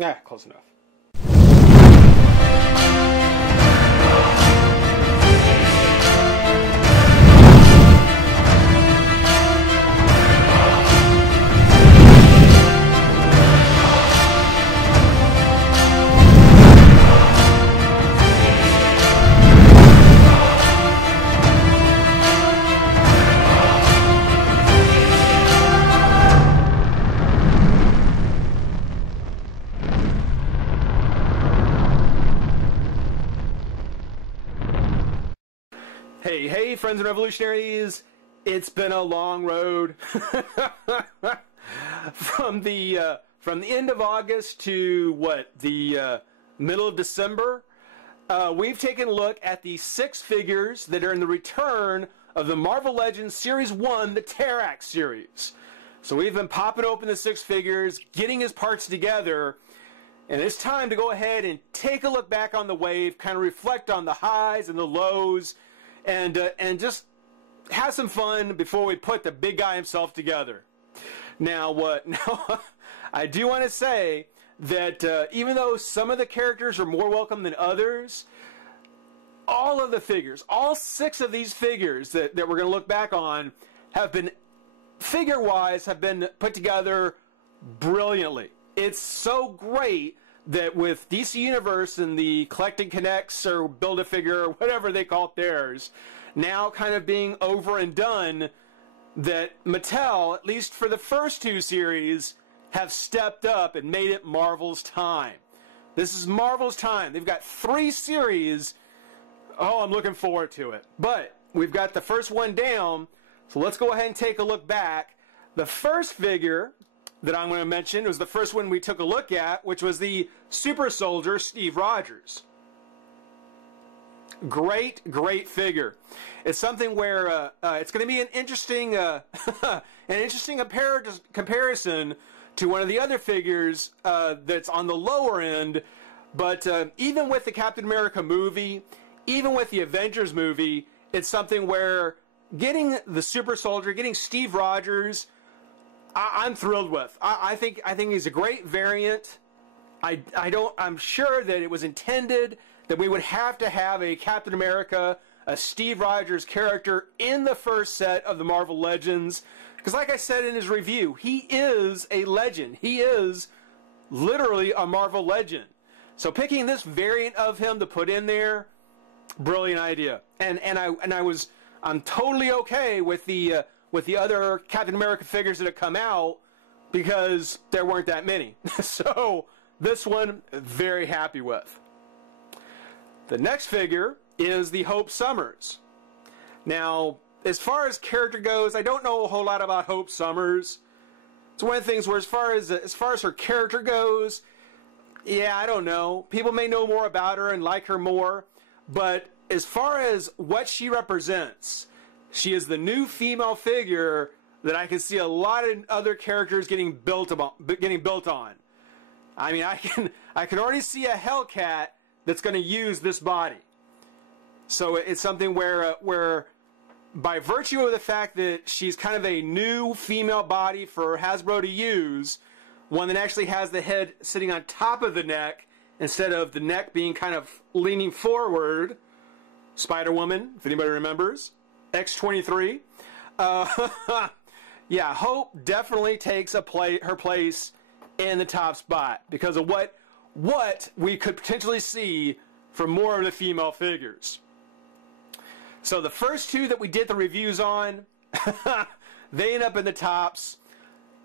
Yeah, close enough. Hey, friends and revolutionaries, it's been a long road from the end of August to the middle of December. We've taken a look at the 6 figures that are in the return of the Marvel Legends Series 1, the Terrax series. So we've been popping open the 6 figures, getting his parts together, and it's time to go ahead and take a look back on the wave, kind of reflect on the highs and the lows, and just have some fun before we put the big guy himself together. Now, I do want to say that even though some of the characters are more welcome than others, all of the figures, all 6 of these figures that we're going to look back on have been, figure-wise, have been put together brilliantly. It's so great that with DC Universe and the Collect and Connects or Build-A-Figure or whatever they call it theirs, now kind of being over and done, that Mattel, at least for the first 2 series, have stepped up and made it Marvel's time. This is Marvel's time. They've got 3 series. Oh, I'm looking forward to it. But we've got the first one down, so let's go ahead and take a look back. The first figure that I'm going to mention was the first one we took a look at, which was the Super Soldier Steve Rogers. Great figure. It's something where it's going to be an interesting comparison to one of the other figures that's on the lower end. But even with the Captain America movie, even with the Avengers movie, it's something where getting the Super Soldier, getting Steve Rogers, I'm thrilled with. I think he's a great variant. I'm sure that it was intended that we would have to have a Captain America, a Steve Rogers character in the first set of the Marvel Legends. Because like I said in his review, he is a legend. He is literally a Marvel legend. So picking this variant of him to put in there, brilliant idea. I'm totally okay with the other Captain America figures that have come out because there weren't that many. So this one, very happy with. The next figure is the Hope Summers. Now, as far as character goes, I don't know a whole lot about Hope Summers. It's one of the things where as far as her character goes, yeah, I don't know. People may know more about her and like her more, but as far as what she represents, she is the new female figure that I can see a lot of other characters getting built on. I mean, I can already see a Hellcat that's going to use this body. So it's something where by virtue of the fact that she's kind of a new female body for Hasbro to use, one that actually has the head sitting on top of the neck instead of the neck being kind of leaning forward. Spider-Woman, if anybody remembers. X-23. Yeah, Hope definitely takes her place in the top spot because of what we could potentially see from more of the female figures. So the first 2 that we did the reviews on, they end up in the tops.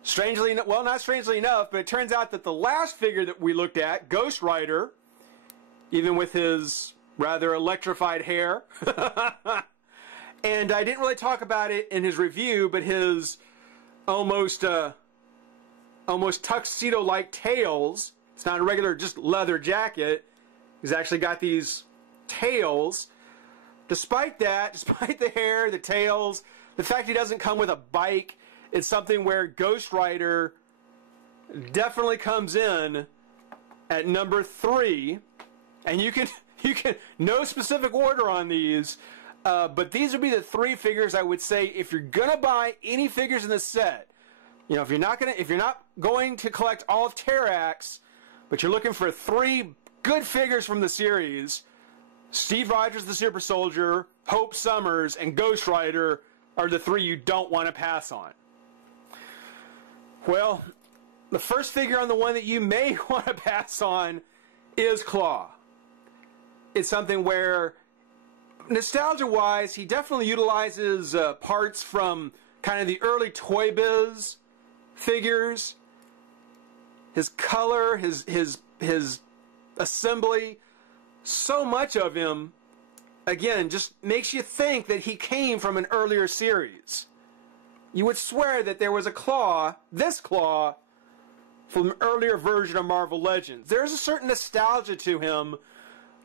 Strangely, well, not strangely enough, but it turns out that the last figure that we looked at, Ghost Rider, even with his rather electrified hair. And I didn't really talk about it in his review, but his almost tuxedo-like tails. It's not a regular just leather jacket. He's actually got these tails. Despite that, despite the hair, the tails, the fact he doesn't come with a bike, it's something where Ghost Rider definitely comes in at number 3. And you can no specific order on these, but these would be the 3 figures I would say if you're gonna buy any figures in the set. You know, if you're not going to collect all of Terrax, but you're looking for 3 good figures from the series, Steve Rogers the Super Soldier, Hope Summers, and Ghost Rider are the 3 you don't want to pass on. Well, the first figure on the one that you may want to pass on is Claw. It's something where, nostalgia-wise, he definitely utilizes parts from kind of the early Toy Biz figures. His color, his assembly, so much of him, again, just makes you think that he came from an earlier series. You would swear that there was a Claw, this Claw, from an earlier version of Marvel Legends. There's a certain nostalgia to him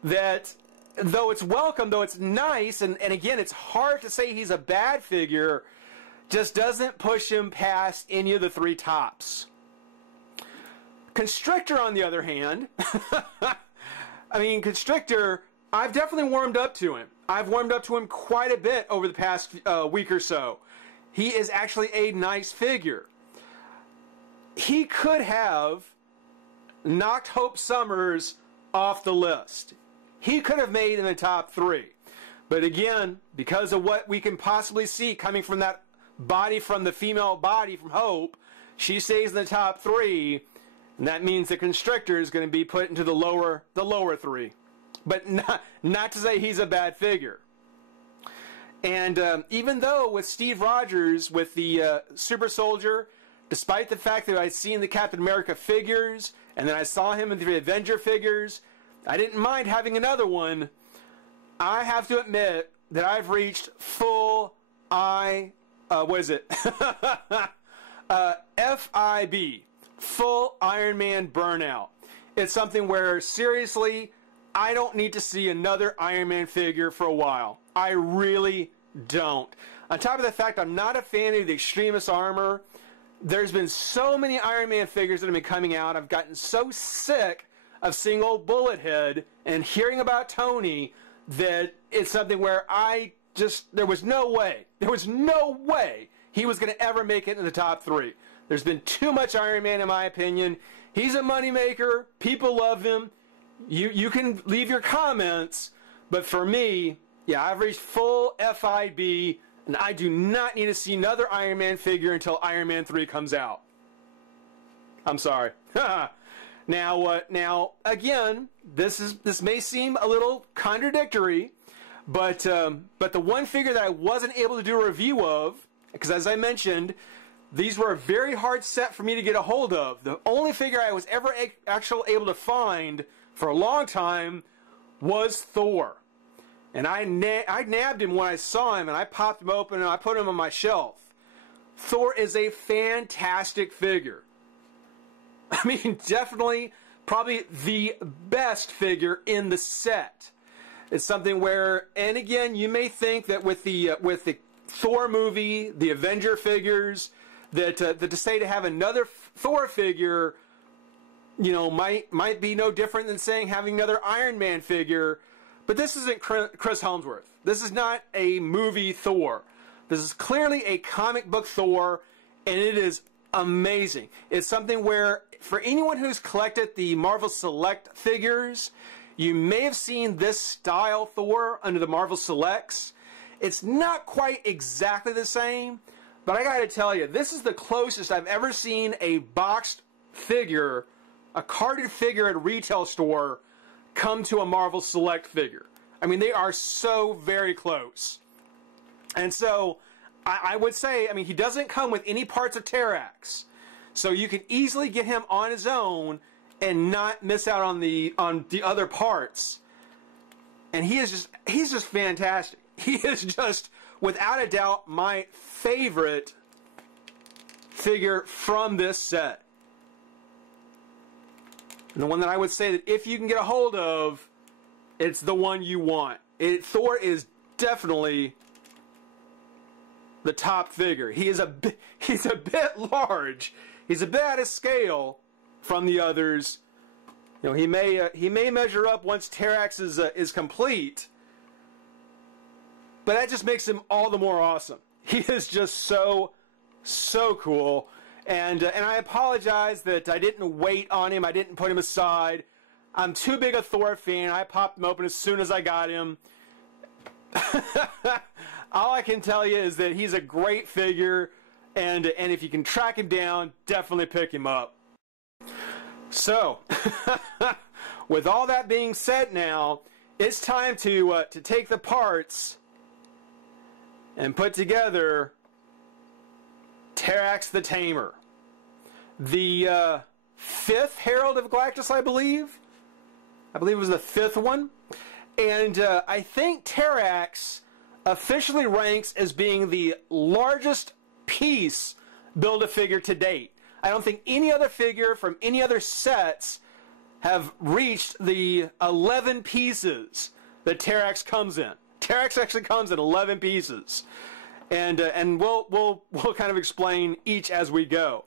that, though it's welcome, though it's nice, and again, it's hard to say he's a bad figure, just doesn't push him past any of the 3 tops. Constrictor, on the other hand, I mean, Constrictor, I've definitely warmed up to him. I've warmed up to him quite a bit over the past week or so. He is actually a nice figure. He could have knocked Hope Summers off the list. He could have made in the top 3. But again, because of what we can possibly see coming from that body, from the female body from Hope, she stays in the top 3, and that means the Constrictor is going to be put into the lower 3. But not to say he's a bad figure. And even though with Steve Rogers, with the Super Soldier, despite the fact that I'd seen the Captain America figures, and then I saw him in the Avenger figures, I didn't mind having another one. I have to admit that I've reached full FIB, full Iron Man burnout. It's something where, seriously, I don't need to see another Iron Man figure for a while. I really don't. On top of the fact I'm not a fan of the Extremis armor, there's been so many Iron Man figures that have been coming out. I've gotten so sick of seeing old Bullethead and hearing about Tony that it's something where there was no way he was going to ever make it in the top 3. There's been too much Iron Man, in my opinion. He's a moneymaker. People love him. You can leave your comments, but for me, yeah, I've reached full FIB, and I do not need to see another Iron Man figure until Iron Man 3 comes out. I'm sorry. Now, again, this may seem a little contradictory, but the one figure that I wasn't able to do a review of, because as I mentioned, these were a very hard set for me to get a hold of. The only figure I was ever actually able to find for a long time was Thor. And I nabbed him when I saw him, and I popped him open, and I put him on my shelf. Thor is a fantastic figure. I mean, definitely, probably the best figure in the set. It's something where, and again, you may think that with the Thor movie, the Avenger figures, that to say to have another Thor figure, you know, might be no different than saying having another Iron Man figure. But this isn't Chris Hemsworth. This is not a movie Thor. This is clearly a comic book Thor, and it is amazing. It's something where, for anyone who's collected the Marvel Select figures, you may have seen this style Thor under the Marvel Selects. It's not quite exactly the same, but I gotta tell you, this is the closest I've ever seen a boxed figure, a carded figure at a retail store, come to a Marvel Select figure. I mean, they are so very close. And so, I would say, I mean, he doesn't come with any parts of Terrax. So you can easily get him on his own, and not miss out on the other parts. And he's just fantastic. He is just, without a doubt, my favorite figure from this set. And the one that I would say that if you can get a hold of, it's the one you want. Thor is definitely the top figure. He's a bit large. He's a bit out of scale from the others. You know, he may measure up once Terrax is complete, but that just makes him all the more awesome. He is just so cool. And I apologize that I didn't wait on him. I didn't put him aside. I'm too big a Thor fan. I popped him open as soon as I got him. All I can tell you is that he's a great figure, and if you can track him down, definitely pick him up. So, with all that being said now, it's time to take the parts and put together Terrax the Tamer. The 5th Herald of Galactus, I believe. I believe it was the 5th one. And I think Terrax officially ranks as being the largest piece Build-A-Figure to date. I don't think any other figure from any other sets have reached the 11 pieces that Terrax comes in. Terrax actually comes in 11 pieces. And we'll kind of explain each as we go.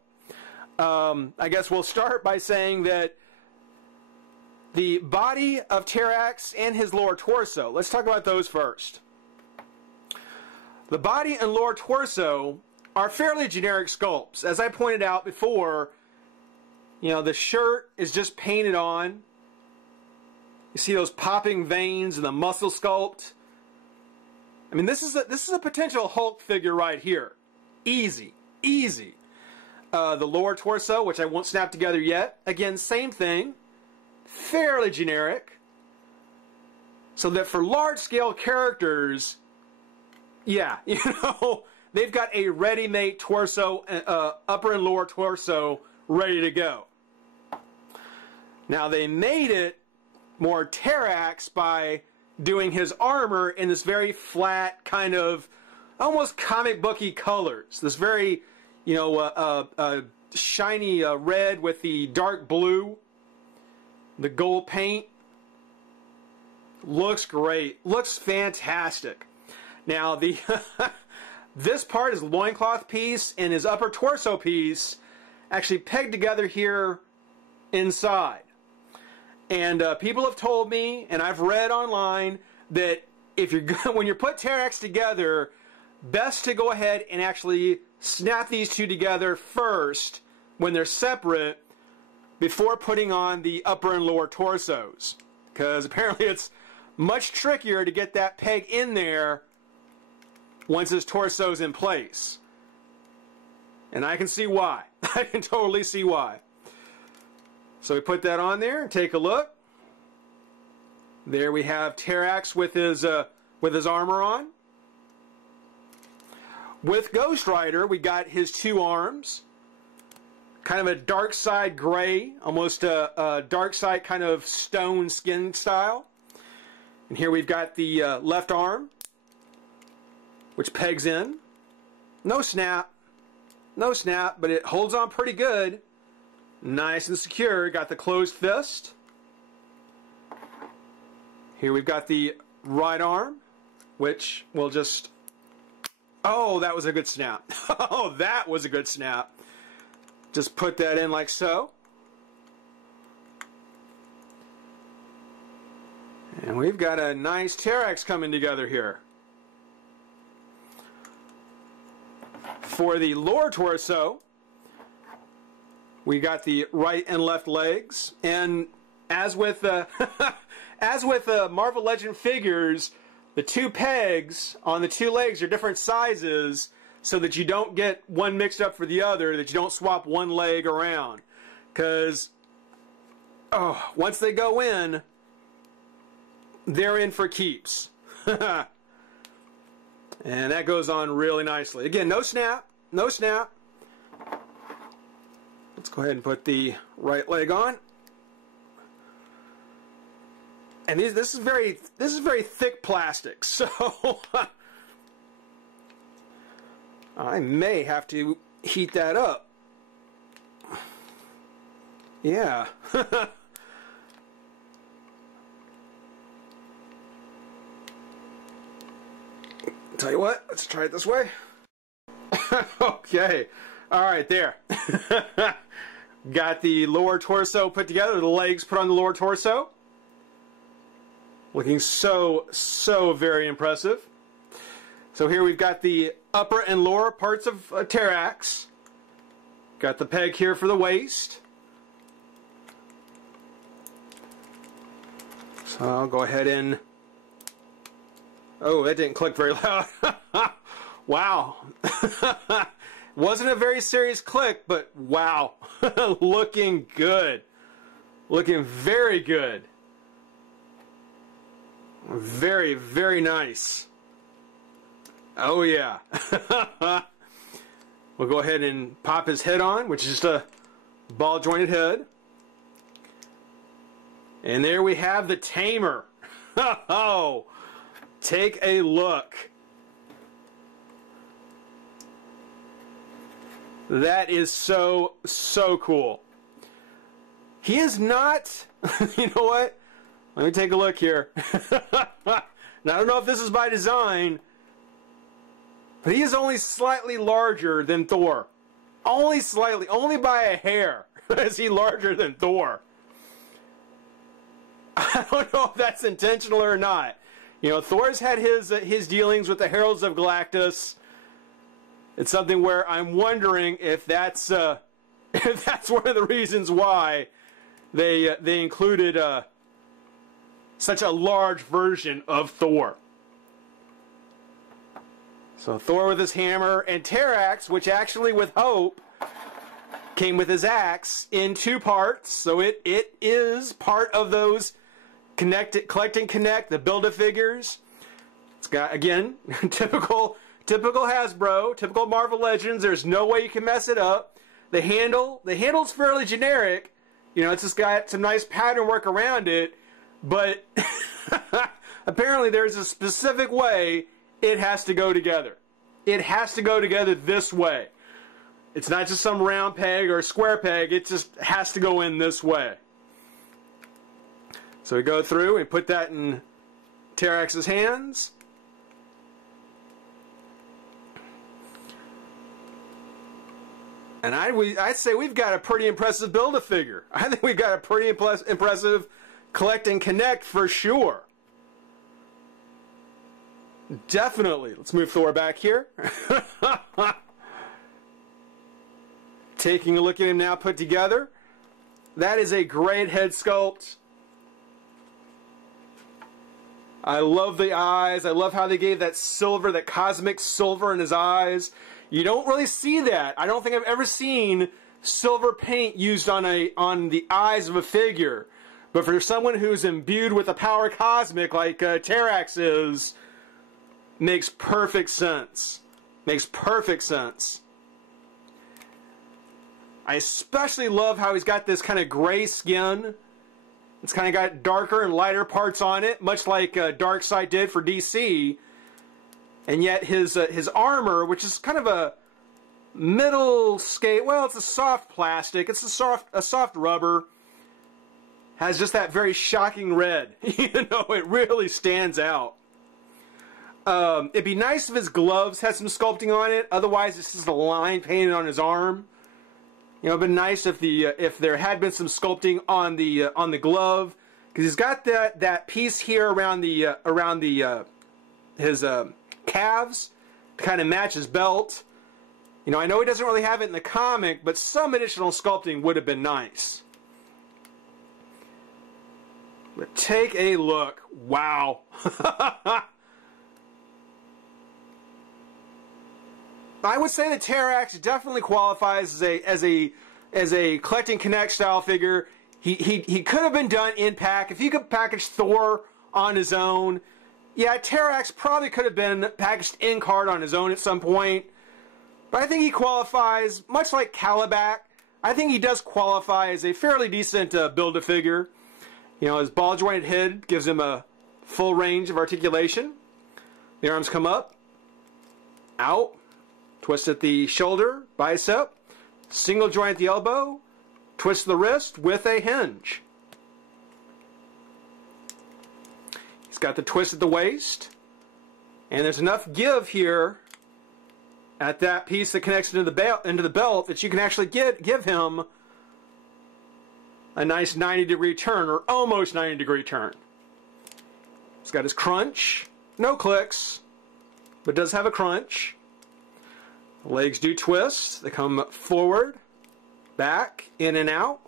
I guess we'll start by saying that the body of Terrax and his lower torso, let's talk about those first. The body and lower torso are fairly generic sculpts. As I pointed out before, you know, the shirt is just painted on. You see those popping veins and the muscle sculpt. I mean, this is a potential Hulk figure right here. Easy. The lower torso, which I won't snap together yet. Again, same thing. Fairly generic. So that for large-scale characters, yeah, you know, they've got a ready-made torso, upper and lower torso, ready to go. Now, they made it more Terrax by doing his armor in this very flat, kind of almost comic booky colors. This very, you know, shiny red with the dark blue, the gold paint. Looks great. Looks fantastic. Now, the this part is loincloth piece and his upper torso piece actually pegged together here inside. And people have told me, and I've read online, that if you're when you put Terrax together, best to go ahead and actually snap these two together first when they're separate before putting on the upper and lower torsos. Because apparently it's much trickier to get that peg in there once his torso's in place. And I can see why. I can totally see why. So we put that on there and take a look. There we have Terrax with his armor on. With Ghost Rider, we got his two arms. Kind of a dark side gray, almost a dark side kind of stone skin style. And here we've got the left arm, which pegs in. No snap, but it holds on pretty good. Nice and secure. Got the closed fist. Here we've got the right arm, which will just... Oh, that was a good snap. Oh, that was a good snap. Just put that in like so. And we've got a nice Terrax coming together here. For the lower torso, we got the right and left legs, and as with Marvel Legend figures, the two pegs on the two legs are different sizes, so that you don't get one mixed up for the other, that you don't swap one leg around, because once they go in, they're in for keeps. And that goes on really nicely. Again, no snap. Let's go ahead and put the right leg on. And this is very thick plastic, so I may have to heat that up. Yeah. Tell you what, let's try it this way. Okay. All right, there. Got the lower torso put together, the legs put on the lower torso. Looking so very impressive. So here we've got the upper and lower parts of Terrax. Got the peg here for the waist. So I'll go ahead and... Oh, that didn't click very loud. Wow. Wasn't a very serious click, but wow. Looking good. Looking very good. Very, very nice. Oh yeah. We'll go ahead and pop his head on, which is just a ball jointed head. And there we have the Tamer. Oh, take a look. That is so cool. He is not, you know what? Let me take a look here. Now, I don't know if this is by design, but he is only slightly larger than Thor. Only slightly, only by a hair is he larger than Thor. I don't know if that's intentional or not. You know, Thor's had his dealings with the Heralds of Galactus. It's something where I'm wondering if that's one of the reasons why they included such a large version of Thor. So Thor with his hammer, and Terrax, which actually with Hope came with his axe in 2 parts. So it is part of those collect and connect, the Build-A-Figures. It's got, again, typical Hasbro, typical Marvel Legends. There's no way you can mess it up. The handle's fairly generic. You know, it's just got some nice pattern work around it, but apparently there's a specific way it has to go together. It has to go together this way. It's not just some round peg or square peg. It just has to go in this way. So we go through and put that in Terrax's hands. And I'd say we've got a pretty impressive Build-A-Figure. I think we've got a pretty impressive collect and connect for sure. Definitely. Let's move Thor back here. Taking a look at him now put together. That is a great head sculpt. I love the eyes. I love how they gave that silver, that cosmic silver in his eyes. You don't really see that. I don't think I've ever seen silver paint used on the eyes of a figure. But for someone who's imbued with the power cosmic like Terrax is, makes perfect sense. Makes perfect sense. I especially love how he's got this kind of gray skin. It's kind of got darker and lighter parts on it, much like Darkseid did for DC. And yet his armor, which is kind of a middle scale, well, it's a soft plastic, it's a soft rubber, has just that very shocking red. You know, it really stands out. It'd be nice if his gloves had some sculpting on it. Otherwise, it's just a line painted on his arm. You know, it'd been nice if there had been some sculpting on the glove, because he's got that piece here around his calves to kind of match his belt. You know, I know he doesn't really have it in the comic, but some additional sculpting would have been nice. But take a look. Wow. I would say that Terrax definitely qualifies as a collect and connect style figure. He could have been done in pack. If you could package Thor on his own, yeah, Terrax probably could have been packaged in card on his own at some point. But I think he qualifies, much like Calabac, I think he does qualify as a fairly decent Build-A-Figure. You know, his ball jointed head gives him a full range of articulation. The arms come up, out, twist at the shoulder, bicep, single joint at the elbow, twist the wrist with a hinge. He's got the twist at the waist, and there's enough give here at that piece that connects into the belt that you can actually give him a nice 90-degree turn, or almost 90-degree turn. He's got his crunch, no clicks, but does have a crunch. The legs do twist. They come forward, back, in and out.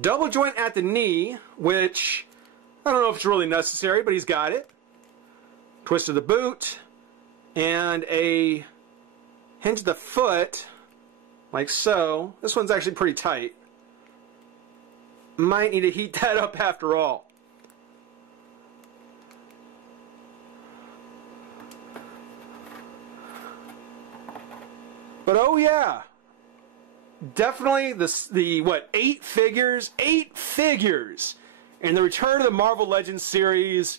Double joint at the knee, which I don't know if it's really necessary, but he's got it. Twist of the boot, and a hinge of the foot, like so. This one's actually pretty tight. Might need to heat that up after all. But oh yeah, definitely the what, 8 figures in the Return of the Marvel Legends series.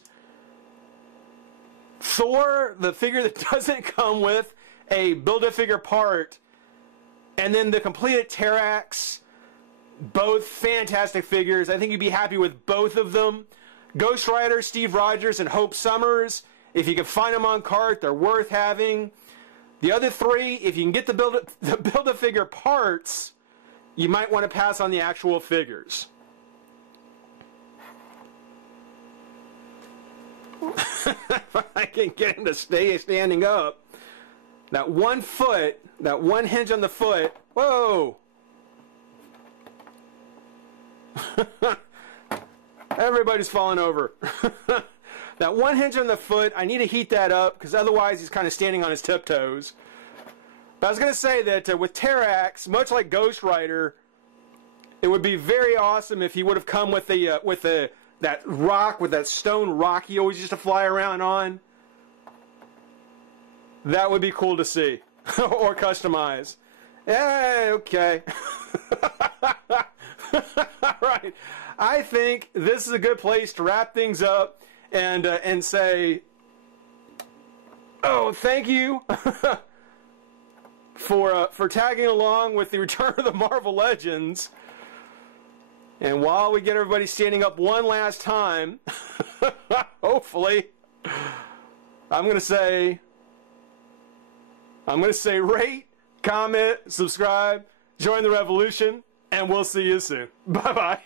Thor, the figure that doesn't come with a Build-A-Figure part, and then the completed Terrax, both fantastic figures. I think you'd be happy with both of them. Ghost Rider, Steve Rogers, and Hope Summers, if you can find them on cart, they're worth having. The other 3, if you can get the Build-A-Figure parts, you might want to pass on the actual figures. If I can get him to stay standing up. That one foot, that one hinge on the foot, whoa! Everybody's falling over. That one hinge on the foot, I need to heat that up, because otherwise he's kind of standing on his tiptoes. But I was going to say that with Terrax, much like Ghost Rider, it would be very awesome if he would have come with that rock, with that stone rock he always used to fly around on. That would be cool to see. Or customize. Yeah, okay. Alright. I think this is a good place to wrap things up and say, oh, thank you for tagging along with the Return of the Marvel Legends. And while we get everybody standing up one last time, hopefully, I'm going to say rate, comment, subscribe, join the revolution, and we'll see you soon. Bye-bye.